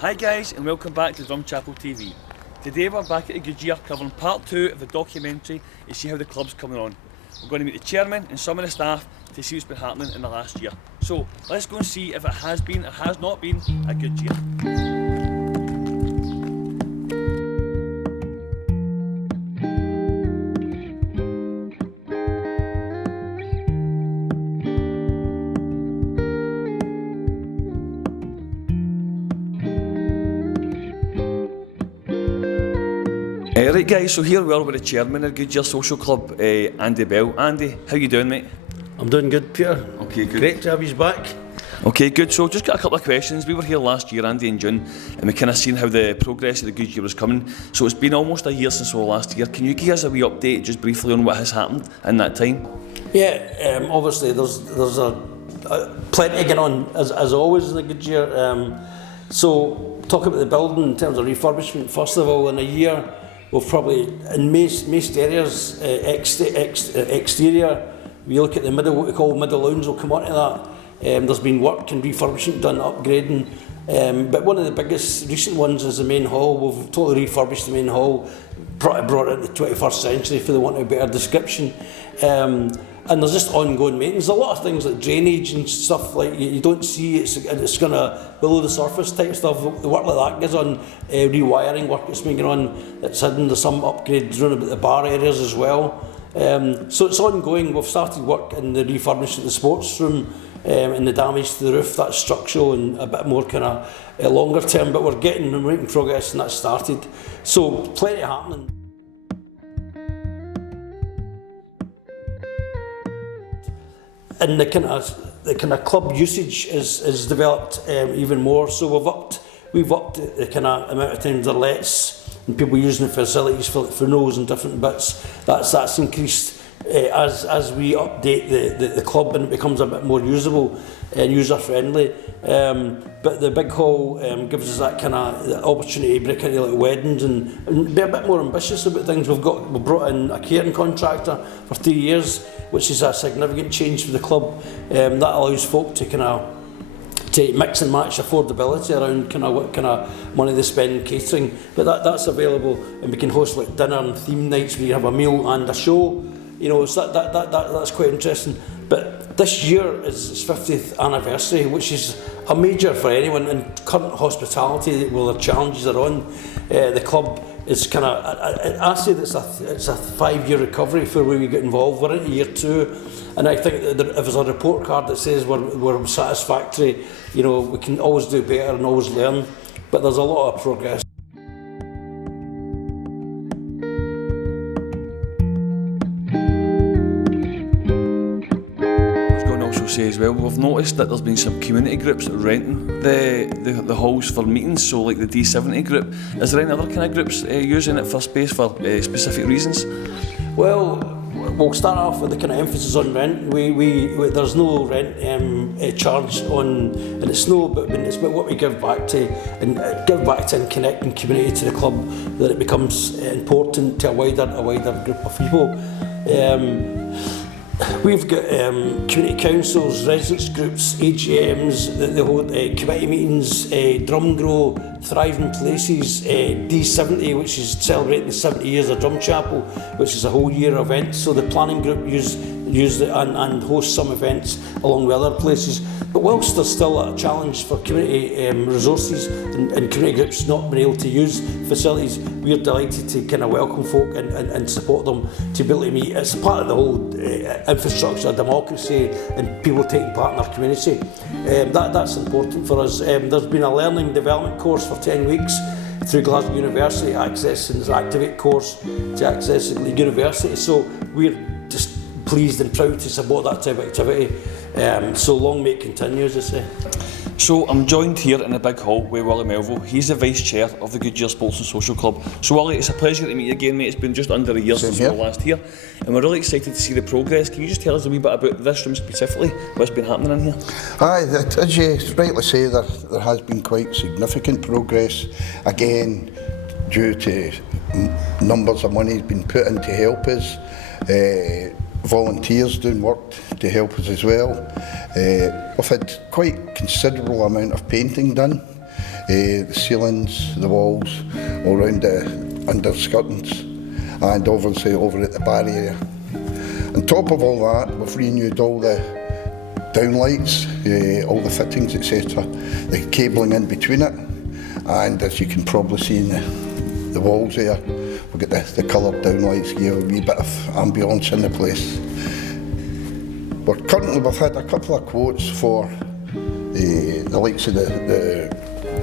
Hi guys, and welcome back to Drumchapel TV. Today we're back at the Goodyear covering part 2 of the documentary to see how the club's coming on. We're going to meet the chairman and some of the staff to see what's been happening in the last year. So let's go and see if it has been or has not been a good year. Right guys, so here we are with the chairman of Goodyear Social Club, Andy Bell. Andy, how you doing, mate? I'm doing good, Peter. Okay, good. Great to have you back. Okay, good. So just got a couple of questions. We were here last year, Andy, in June, and we kind of seen how the progress of the Goodyear was coming. So it's been almost a year since we were last here. Can you give us a wee update just briefly on what has happened in that time? Yeah, obviously there's plenty going on as always in the Goodyear. So talk about the building in terms of refurbishment. First of all, in a year, we've probably in most areas exterior. We look at the middle, what we call middle lounge. We'll come on to that. There's been work and refurbishment done, upgrading. But one of the biggest recent ones is the main hall. We've totally refurbished the main hall, brought it into the 21st century for the want of a better description. And there's just ongoing maintenance. There's a lot of things like drainage and stuff like you don't see. It's kind of below the surface type stuff. The work like that goes on, rewiring work that's been going on. It's hidden. There's some upgrades around about the bar areas as well. So it's ongoing. We've started work in the refurbishment of the sports room and the damage to the roof. That's structural and a bit more kind of longer term. But we're making progress and that's started. So plenty happening. And the kind of club usage is developed even more. So we've upped the kind of amount of times there lets and people using the facilities for nose and different bits. That's increased as we update the club and it becomes a bit more usable and user friendly. But the big hall gives us that kind of opportunity to break into like weddings and be a bit more ambitious about things. We've brought in a catering contractor for 3 years, which is a significant change for the club. That allows folk to mix and match affordability around what kind of money they spend in catering. But that's available, and we can host like dinner and theme nights where you have a meal and a show. You know, so that's quite interesting. But this year is its 50th anniversary, which is a major for anyone in current hospitality. Well, the challenges are on. The club is kind of, I say that it's a 5-year recovery for where we get involved. We're into year 2, and I think that if there's a report card that says we're satisfactory, you know, we can always do better and always learn. But there's a lot of progress. As well, we've noticed that there's been some community groups renting the halls for meetings, so like the D70 group. Is there any other kind of groups using it for space for specific reasons? Well, we'll start off with the kind of emphasis on rent. There's no rent charge on, and it's about what we give back to and connecting community to the club, that it becomes important to a wider group of people. We've got community councils, residents groups, AGMs, the whole committee meetings, Drum Grow, Thriving Places, D70, which is celebrating the 70 years of Drumchapel, which is a whole year event. So the planning group use it and host some events along with other places. But whilst there's still a challenge for community resources and community groups not being able to use facilities, we're delighted to kind of welcome folk and support them to be able to meet. It's part of the whole infrastructure, democracy, and people taking part in our community. That's important for us. There's been a learning development course for 10 weeks through Glasgow University, accessing the Activate course to accessing the university. So we're just pleased and proud to support that type of activity. So long may it continue, as I say. So I'm joined here in the big hall with Willie Melville. He's the Vice Chair of the Goodyear Sports and Social Club. So Willie, it's a pleasure to meet you again, mate. It's been just under a year since we were last here, and we're really excited to see the progress. Can you just tell us a wee bit about this room specifically, what's been happening in here? Aye, as you rightly say, there has been quite significant progress, again due to numbers of money being put in to help us, volunteers doing work to help us as well. We've had quite considerable amount of painting done. the ceilings, the walls, all round the underskirtings, and obviously over at the bar area. On top of all that, we've renewed all the downlights, all the fittings, etc., the cabling in between it, and as you can probably see in the walls there, we've got the coloured downlights, give a wee bit of ambience in the place. We've had a couple of quotes for the likes of the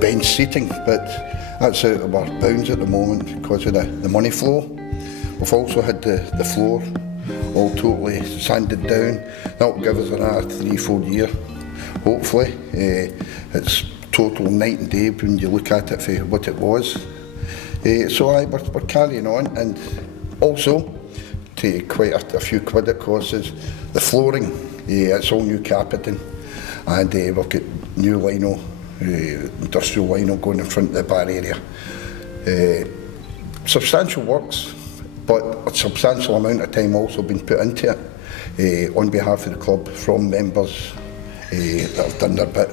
bench seating, but that's out of our bounds at the moment because of the money flow. We've also had the floor all totally sanded down. That will give us another 3-4 year, hopefully. It's total night and day when you look at it for what it was. We're carrying on, and also to quite a few quid it costs us the flooring. It's all new carpeting, and we've got new lino, industrial lino going in front of the bar area. Substantial works, but a substantial amount of time also been put into it on behalf of the club from members that have done their bit,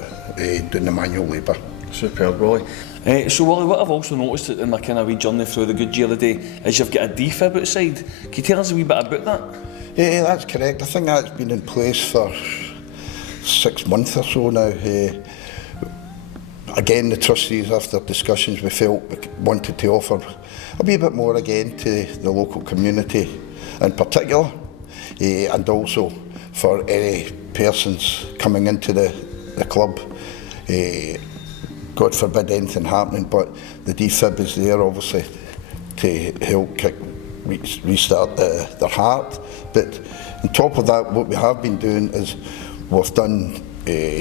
doing the manual labour. Superb, Willie. So Willie, what I've also noticed in my kind of wee journey through the Goodyear today is you've got a defib outside. Can you tell us a wee bit about that? That's correct. I think that's been in place for 6 months or so now. Again, the trustees, after discussions, we felt we wanted to offer a wee bit more again to the local community in particular, and also for any persons coming into the club. God forbid anything happening, but the defib is there obviously to help restart their heart. But on top of that, what we have been doing is we've done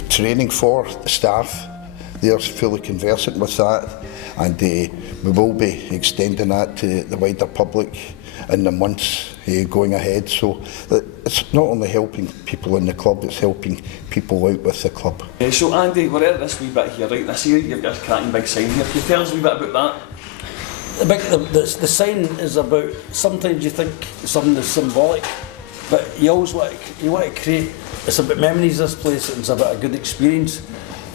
training for the staff. They're fully conversant with that, and we will be extending that to the wider public in the months going ahead. So it's not only helping people in the club, it's helping people out with the club. So Andy, we're at this wee bit here, right? I see you've got a cracking big sign here. Can you tell us a wee bit about that? The sign is about, sometimes you think something is symbolic, but you always want to create, it's about memories, this place, and it's about a good experience.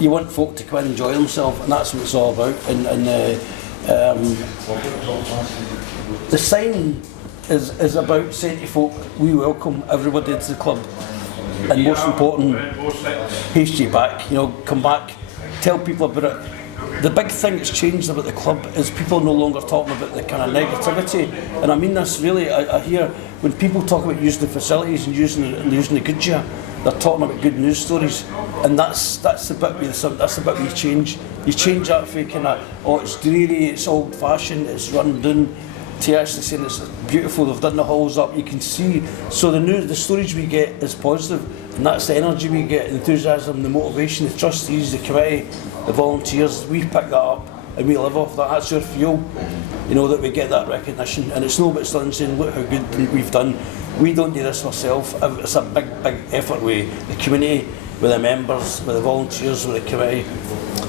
You want folk to come and enjoy themselves, and that's what it's all about. And the sign is about saying to folk, we welcome everybody to the club, and most important, haste you back, come back, tell people about it. The big thing that's changed about the club is people no longer talking about the kind of negativity, and I mean this really. I hear when people talk about using the facilities and using the Goodyear, they're talking about good news stories, and that's the bit we change. You change that for kind of, it's dreary, it's old fashioned, it's run down, to actually saying it's beautiful, they've done the halls up, you can see. So the stories we get is positive, and that's the energy we get, the enthusiasm, the motivation, the trustees, the committee, the volunteers, we pick that up and we live off that. That's our fuel, that we get that recognition. And it's no about saying, look how good we've done. We don't do this ourselves. It's a big effort with the community, with the members, with the volunteers, with the committee,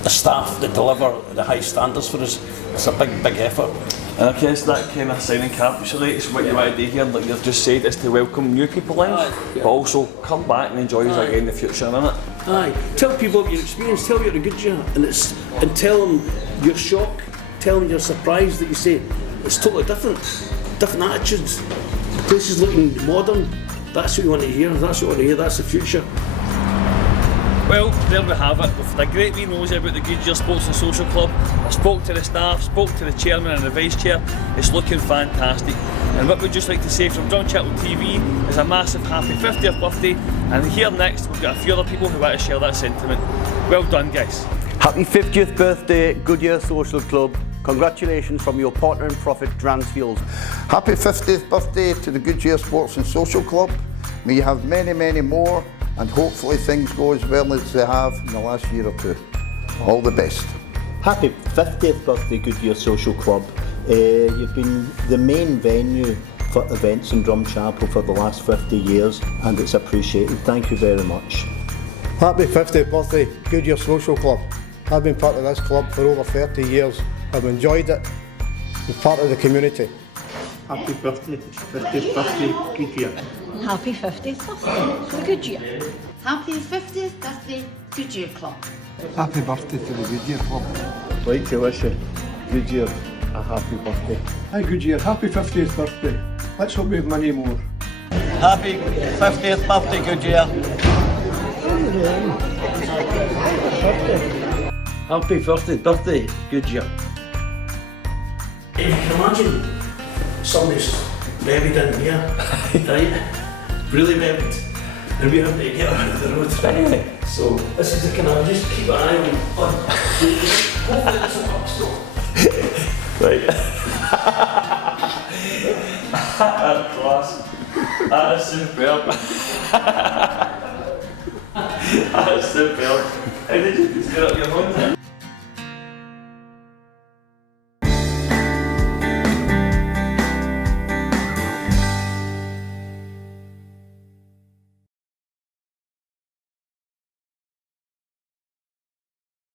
the staff that deliver the high standards for us. It's a big effort. And I guess that kind of sign encapsulates what you want to do here, like you've just said, is to welcome new people in, but also come back and enjoy us again in the future, innit? Aye. Tell people about your experience, tell them you're a Goodyear, and tell them your shock, tell them your surprise that you say, it's totally different attitudes, the place is looking modern, that's what you want to hear, that's the future. Well, there we have it. We've had a great wee nosy about the Goodyear Sports and Social Club. I spoke to the staff, spoke to the chairman and the vice chair. It's looking fantastic. And what we'd just like to say from Drumchapel TV is a massive happy 50th birthday. And here next, we've got a few other people who want to share that sentiment. Well done, guys. Happy 50th birthday, Goodyear Social Club. Congratulations from your partner in profit, Dransfield. Happy 50th birthday to the Goodyear Sports and Social Club. May you have many, many more, and hopefully things go as well as they have in the last year or two. All the best. Happy 50th birthday, Goodyear Social Club. You've been the main venue for events in Drumchapel for the last 50 years, and it's appreciated. Thank you very much. Happy 50th birthday, Goodyear Social Club. I've been part of this club for over 30 years. I've enjoyed it. I'm part of the community. Happy birthday, 50th birthday, Goodyear. Happy 50th birthday to Goodyear. Happy 50th birthday, Goodyear Club. Happy birthday to the Goodyear Club. I'd like to wish you, Goodyear, a happy birthday. Hi Goodyear, happy 50th birthday. Let's hope we have many more. Happy 50th birthday, Goodyear. Happy 50th birthday, Goodyear. If you can imagine somebody's buried in here, right? Really buried. And we have to get her out of the road. So this is the kind of, just keep an eye on hopefully it's a box though. Right. That's class. That is superb. That is superb. How did you get up your phone?